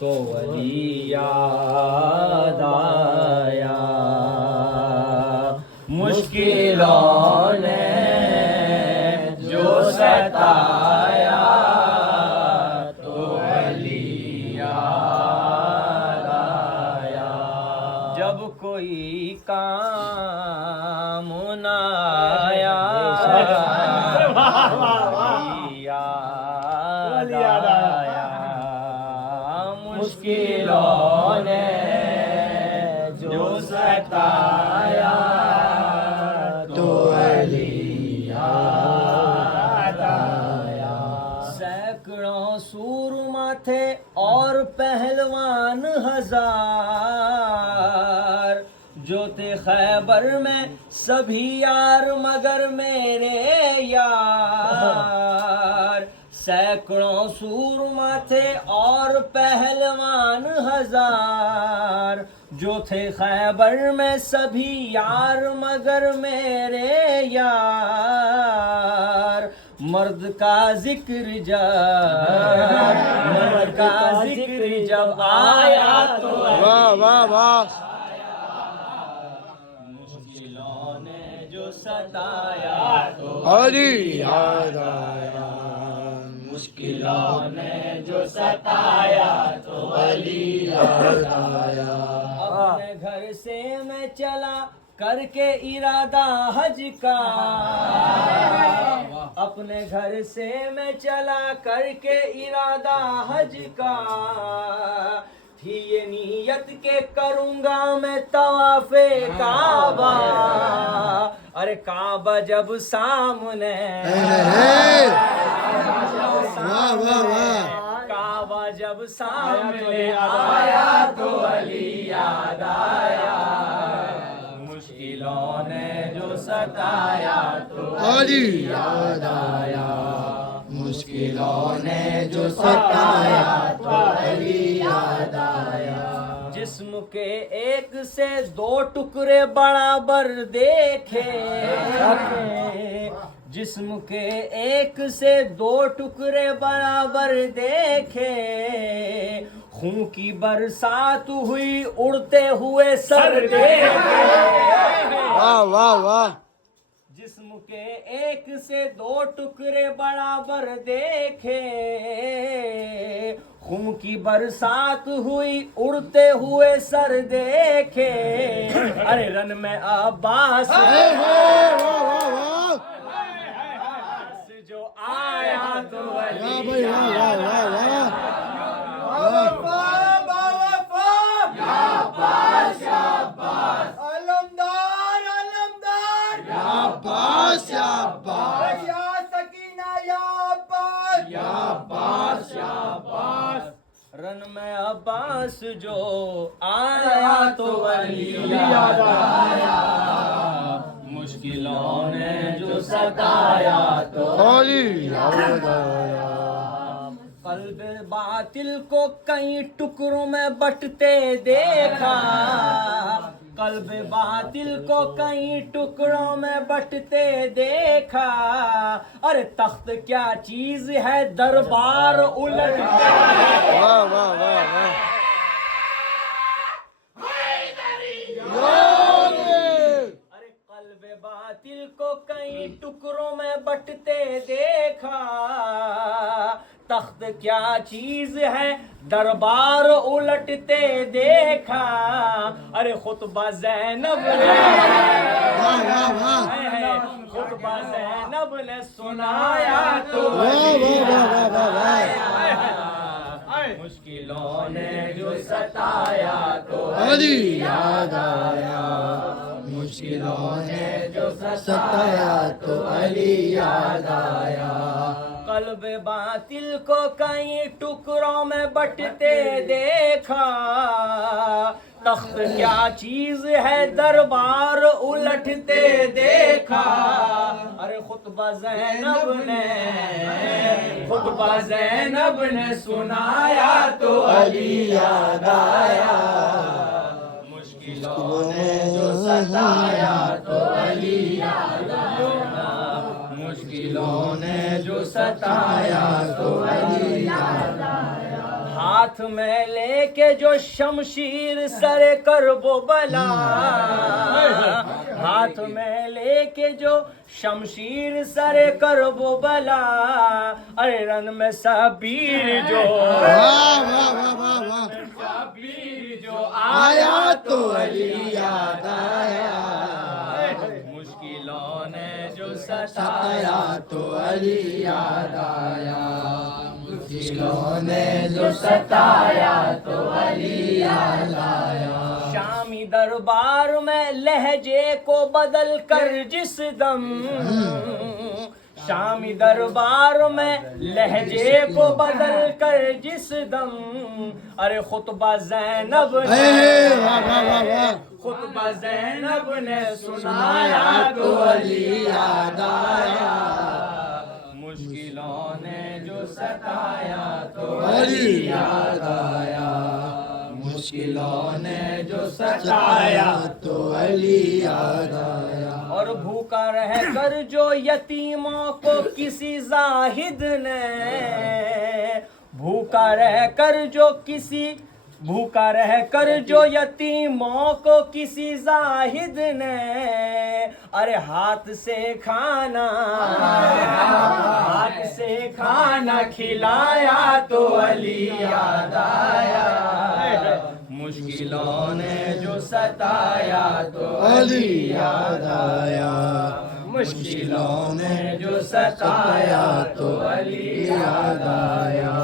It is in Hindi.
तो वली याद आया, मुश्किलों ने जो सताया, तो वली याद आया। जब कोई काम न आया, याद आया। मुश्किलों ने जो सताया, तो वली याद आया। सैकड़ों सूरमा थे और पहलवान हजार, जो थे खैबर में सभी यार मगर मेरे यार। सैकड़ों सूरमा थे और पहलवान हजार, जो थे खैबर में सभी यार मगर मेरे यार। मर्द का जिक्र जब आया, तो वाह वाह वाह। मुश्किलों ने जो सताया, तो अली याद आया। मुश्किलों ने जो सताया, तो अली याद आया। अपने घर से मैं चला करके इरादा हज का, अपने घर से मैं चला करके इरादा हज का। थी ये नीयत के करूंगा मैं तवाफे काबा। अरे काबा जब सामने, वाह वाह वाह। काबा जब सामने आया, तो अली याद आया। मुश्किलों ने जो सताया, तो अली याद आया। मुश्किलों ने जो सताया, तो अली याद आया। जिस्म के एक से दो टुकड़े बराबर देखे, जिस्म के एक से दो टुकड़े बराबर देखे। खून की बरसात हुई उड़ते हुए सर देखे। वाह वाह वाह। जिस्म के एक से दो टुकड़े बराबर देखे। खून की बरसात हुई उड़ते हुए सर देखे। अरे रन में अब्बास जो आया, तो वाह भाई वाह वाह वाह वाह। रन में अब्बास जो आया, तो वली याद आया। मुश्किलों ने जो सताया, तो अली याद आया। कल्ब बातिल को कई टुकड़ों में बंटते देखा। कल्ब बातिल को कई टुकड़ों में बंटते देखा। अरे तख्त क्या चीज है, दरबार उलट। वाह वाह वाह वाह। अरे कल्ब बातिल को कई टुकड़ों में बंटते देखा। तख्त क्या चीज है, दरबार उलटते देखा। अरे खुतबा ज़ैनब ने, वाह वाह वाह। खुतबा ज़ैनब ने सुनाया, तो वाह वाह वाह वाह वाह। मुश्किलों ने जो सताया, तो अली याद आया। मुश्किलों ने जो सताया, तो अली याद आया। कल्ब बातिल को कई टुकड़ों में बंटते देखा। तख्त क्या चीज है, दरबार उलटते देखा। अरे खुतबा ज़ैनब ने सुनाया, तो अली याद आया। मुश्किलों ने जो सताया, तो अली याद आया। मुश्किलों ने जो सताया, तो अली याद आया। हाथ में लेके जो शमशीर सरे कर वो बला, हाथ में लेके जो शमशीर सरे कर वो बला, अरे रन में सबीर जो, वाह वाह वाह वाह वाह, सबीर जो आया तो अली याद आया, मुश्किलों ने जो सताया सताया तो अली याद आया, मुश्किलों ने जो सताया तो अली याद आया। शामी दरबार में लहजे को बदल कर जिस दम, शामी दरबार में लहजे को बदल कर जिस दम, अरे खुतबा जैनब हे वाह वाह वाह वाह, खुतबा जैनब ने सुनाया तो अली याद आया, मुश्किलों ने जो सताया तो अली याद आया, मुश्किलों ने जो सताया तो अली याद आया। और भूखा रह कर जो यतीमों को किसी जाहिद ने, भूखा रह कर जो किसी, भूखा रह कर जो यतीमों को किसी जाहिद ने, अरे हाथ से खाना, हाथ से खाना खिलाया तो अली याद आया, मुश्किलों ने जो सताया तो अली याद आया, मुश्किलों ने जो सताया तो अली याद आया।